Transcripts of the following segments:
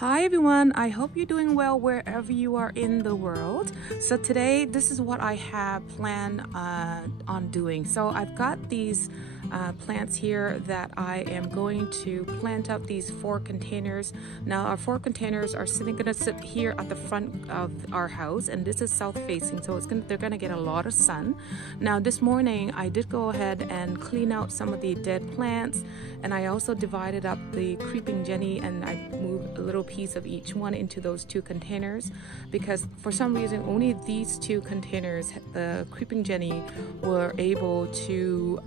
Hi everyone, I hope you're doing well wherever you are in the world. So today, this is what I have planned on doing. So I've got these plants here that I am going to plant up these 4 containers. Now our 4 containers are gonna sit here at the front of our house, and this is south facing, so they're gonna get a lot of sun. Now this morning I did go ahead and clean out some of the dead plants, and I also divided up the creeping Jenny, and I moved a little piece of each one into those 2 containers, because for some reason only these 2 containers, the creeping Jenny, were able to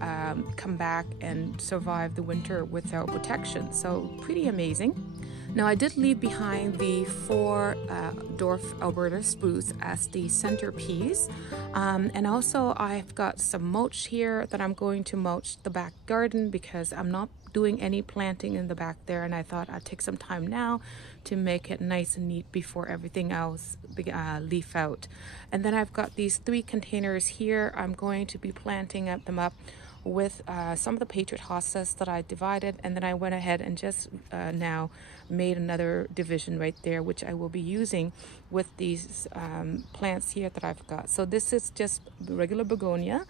come back and survive the winter without protection. So pretty amazing. Now I did leave behind the 4 dwarf Alberta spruce as the centerpiece, and also I've got some mulch here that I'm going to mulch the back garden, because I'm not doing any planting in the back there, and I thought I'd take some time now to make it nice and neat before everything else leaf out. And then I've got these 3 containers here. I'm going to be planting them up with some of the Patriot hostas that I divided, and then I went ahead and just now made another division right there, which I will be using with these plants here that I've got. So this is just regular begonia,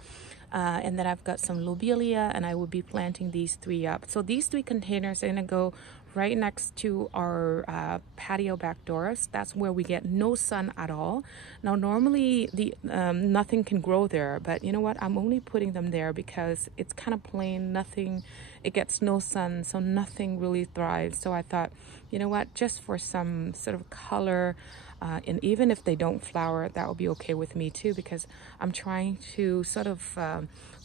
and then I've got some lobelia, and I will be planting these 3 up. So these 3 containers are gonna go right next to our patio back doors. That's where we get no sun at all. Now normally the nothing can grow there, but you know what, I'm only putting them there because it's kind of plain, nothing, it gets no sun, so nothing really thrives. So I thought, you know what, just for some sort of color, and even if they don't flower, that will be okay with me too, because I'm trying to sort of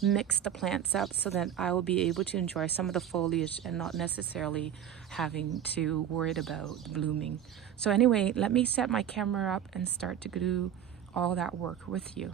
mix the plants up so that I will be able to enjoy some of the foliage and not necessarily having to worry about blooming. So anyway, let me set my camera up and start to do all that work with you.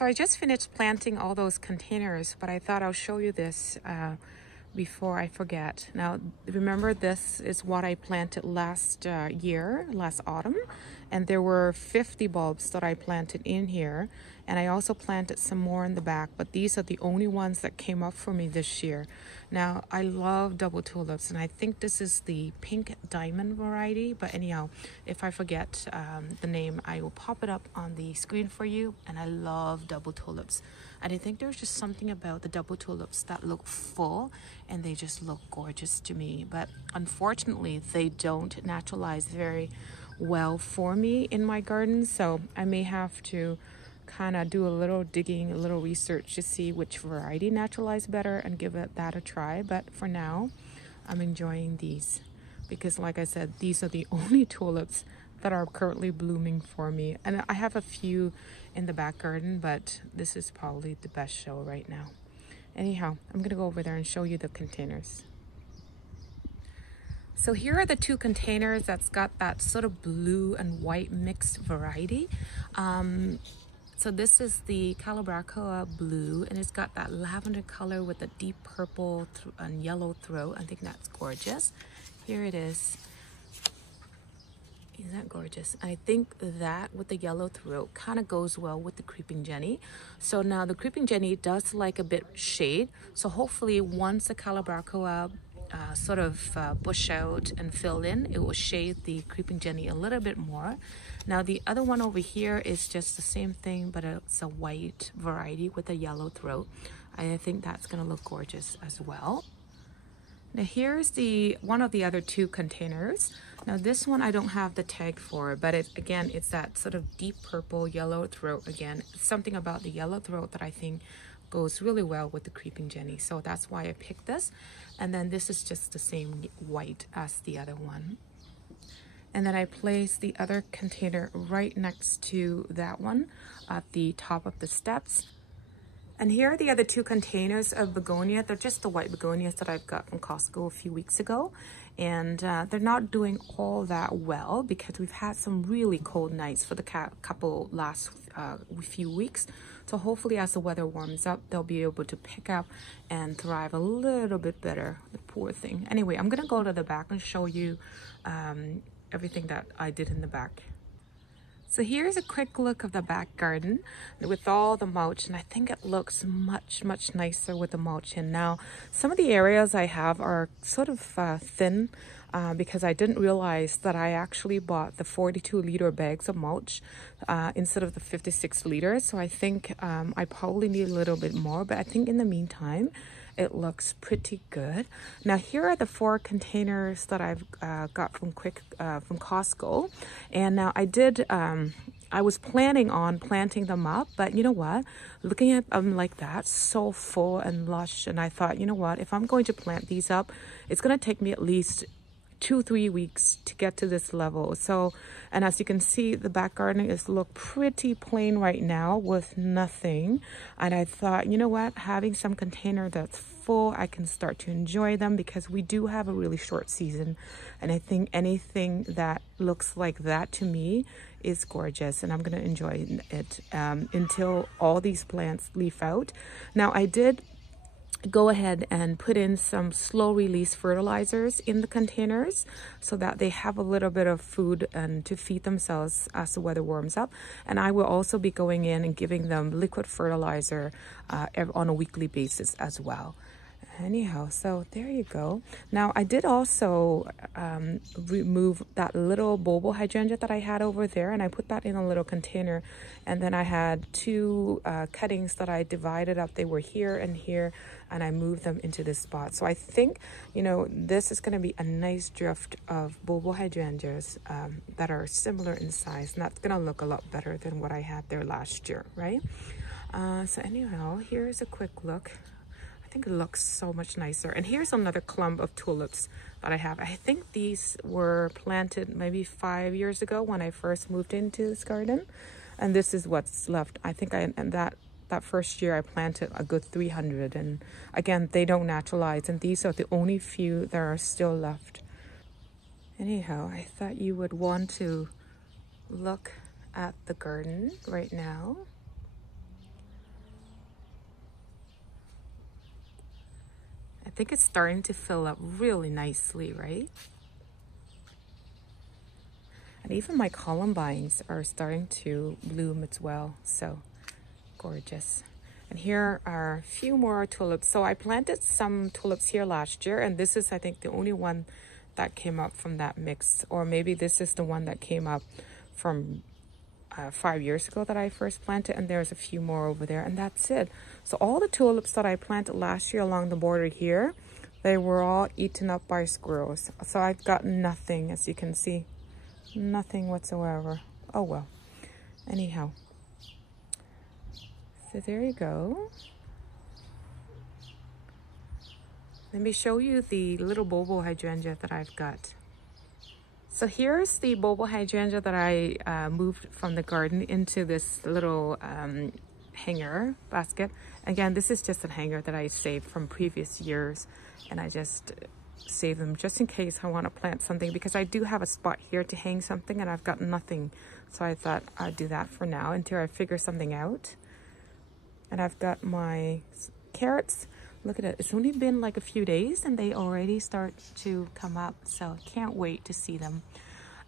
So I just finished planting all those containers, but I thought I'll show you this before I forget. Now, remember, this is what I planted last autumn, and there were 50 bulbs that I planted in here, and I also planted some more in the back, but these are the only ones that came up for me this year. Now, I love double tulips, and I think this is the pink diamond variety, but anyhow, if I forget the name, I will pop it up on the screen for you. And I love double tulips, and I think there's just something about the double tulips that look full and they just look gorgeous to me. But unfortunately, they don't naturalize very well for me in my garden, so I may have to kind of do a little digging, a little research to see which variety naturalize better and give that a try. But for now, I'm enjoying these because, like I said, these are the only tulips that are currently blooming for me. And I have a few in the back garden, but this is probably the best show right now. Anyhow, I'm gonna go over there and show you the containers. So here are the two containers that's got that sort of blue and white mixed variety. So this is the Calabracoa blue, and it's got that lavender color with a deep purple and yellow throat. I think that's gorgeous. Here it is. Isn't that gorgeous? I think that with the yellow throat kind of goes well with the creeping Jenny. So now the creeping Jenny does like a bit shade. So hopefully once the Calabracoa sort of bush out and fill in, it will shade the creeping Jenny a little bit more. Now the other one over here is just the same thing, but it's a white variety with a yellow throat. I think that's gonna look gorgeous as well. Now here's one of the other two containers. Now this one I don't have the tag for, but again, it's that sort of deep purple yellow throat again. Something about the yellow throat that I think goes really well with the creeping Jenny. So that's why I picked this. And then this is just the same white as the other one. And then I placed the other container right next to that one at the top of the steps. And here are the other two containers of begonia. They're just the white begonias that I've got from Costco a few weeks ago. And they're not doing all that well because we've had some really cold nights for the couple last few weeks. So hopefully as the weather warms up, they'll be able to pick up and thrive a little bit better. The poor thing. Anyway, I'm gonna go to the back and show you everything that I did in the back. So here's a quick look of the back garden with all the mulch, and I think it looks much nicer with the mulch in. Now, some of the areas I have are sort of thin because I didn't realize that I actually bought the 42-liter bags of mulch instead of the 56 liters. So I think I probably need a little bit more, but I think in the meantime, it looks pretty good. Now here are the 4 containers that I've got from Costco, and now I was planning on planting them up, but you know what? Looking at them like that, so full and lush, and I thought, you know what? If I'm going to plant these up, it's going to take me at least 2-3 weeks to get to this level. So, and as you can see, the back garden look pretty plain right now with nothing. And I thought, you know what, having some container that's full, I can start to enjoy them because we do have a really short season. And I think anything that looks like that to me is gorgeous, and I'm gonna enjoy it until all these plants leaf out. Now I did go ahead and put in some slow release fertilizers in the containers so that they have a little bit of food and to feed themselves as the weather warms up. And I will also be going in and giving them liquid fertilizer on a weekly basis as well. Anyhow, so there you go. Now I did also remove that little Bobo hydrangea that I had over there, and I put that in a little container. And then I had 2 cuttings that I divided up. They were here and here, and I moved them into this spot. So I think, you know, this is going to be a nice drift of Bobo hydrangeas that are similar in size, and that's going to look a lot better than what I had there last year, right? So anyhow, here's a quick look. I think it looks so much nicer. And here's another clump of tulips that I have. I think these were planted maybe 5 years ago when I first moved into this garden. And this is what's left. I think that first year I planted a good 300. And again, they don't naturalize. And these are the only few that are still left. Anyhow, I thought you would want to look at the garden right now. I think it's starting to fill up really nicely, right? And even my columbines are starting to bloom as well. So gorgeous. And here are a few more tulips. So I planted some tulips here last year, and this is, I think, the only one that came up from that mix. Or maybe this is the one that came up from 5 years ago that I first planted, and there's a few more over there, and that's it. So all the tulips that I planted last year along the border here, they were all eaten up by squirrels. So I've got nothing, as you can see, nothing whatsoever. Oh well. Anyhow, so there you go. Let me show you the little Bobo hydrangea that I've got. So here's the Bobo hydrangea that I moved from the garden into this little hanger basket. Again, this is just a hanger that I saved from previous years, and I just save them just in case I want to plant something, because I do have a spot here to hang something and I've got nothing. So I thought I'd do that for now until I figure something out. And I've got my carrots. Look at it. It's only been like a few days and they already start to come up. So can't wait to see them.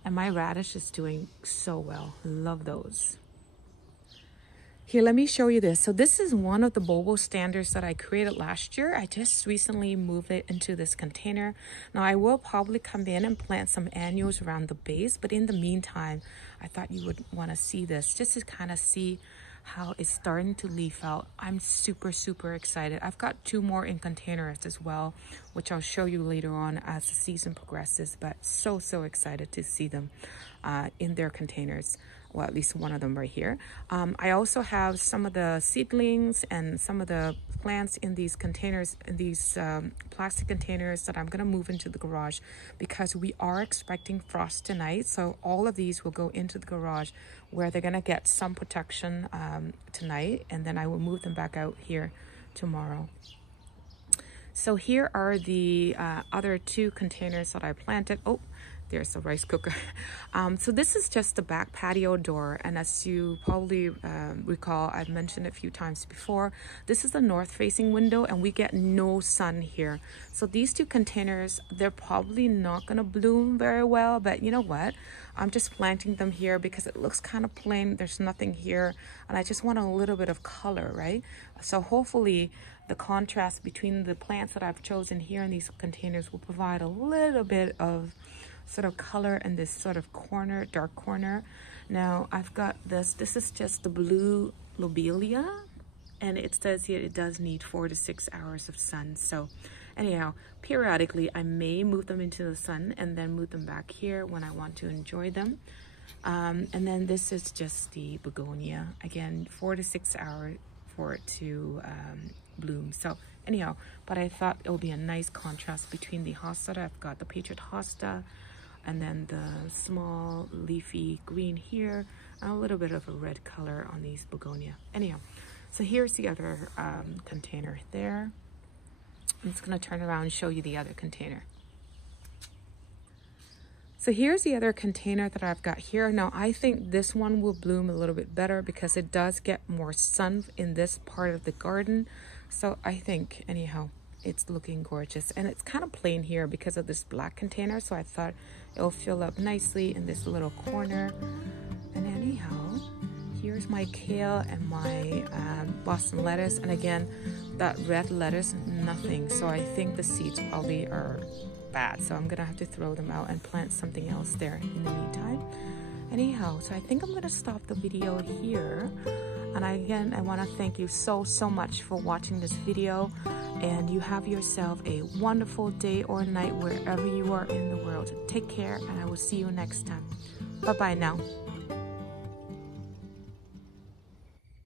And my radish is doing so well. Love those. Here, let me show you this. So this is one of the Bobo standers that I created last year. I just recently moved it into this container. Now I will probably come in and plant some annuals around the base, but in the meantime, I thought you would want to see this just to kind of see how it's starting to leaf out. I'm super excited. I've got 2 more in containers as well, which I'll show you later on as the season progresses, but so excited to see them in their containers. Well, at least one of them right here. I also have some of the seedlings and some of the plants in these containers, in these plastic containers that I'm gonna move into the garage, because we are expecting frost tonight. So all of these will go into the garage where they're gonna get some protection tonight, and then I will move them back out here tomorrow. So here are the other 2 containers that I planted. Oh, there's a rice cooker. So this is just the back patio door, and as you probably recall, I've mentioned it a few times before, this is the north facing window and we get no sun here. So these 2 containers, they're probably not gonna bloom very well, but you know what? I'm just planting them here because it looks kind of plain. There's nothing here and I just want a little bit of color, right? So hopefully the contrast between the plants that I've chosen here in these containers will provide a little bit of sort of color in this sort of corner, dark corner. Now I've got this is just the blue lobelia, and it says here it does need 4 to 6 hours of sun. So anyhow, periodically I may move them into the sun and then move them back here when I want to enjoy them. And then this is just the begonia, again 4 to 6 hours for it to bloom. So anyhow, but I thought it would be a nice contrast between the hosta. I've got the Patriot hosta, and then the small leafy green here, and a little bit of a red color on these begonia. Anyhow, so here's the other container there. I'm just gonna turn around and show you the other container. So here's the other container that I've got here. Now I think this one will bloom a little bit better because it does get more sun in this part of the garden. So I think, anyhow, it's looking gorgeous, and it's kind of plain here because of this black container, so I thought it'll fill up nicely in this little corner. And anyhow, here's my kale and my Boston lettuce, and again that red lettuce, nothing. So I think the seeds probably are bad, so I'm gonna have to throw them out and plant something else there in the meantime. Anyhow, so I think I'm gonna stop the video here. And again, I want to thank you so much for watching this video, and you have yourself a wonderful day or night wherever you are in the world. Take care, and I will see you next time. Bye bye now.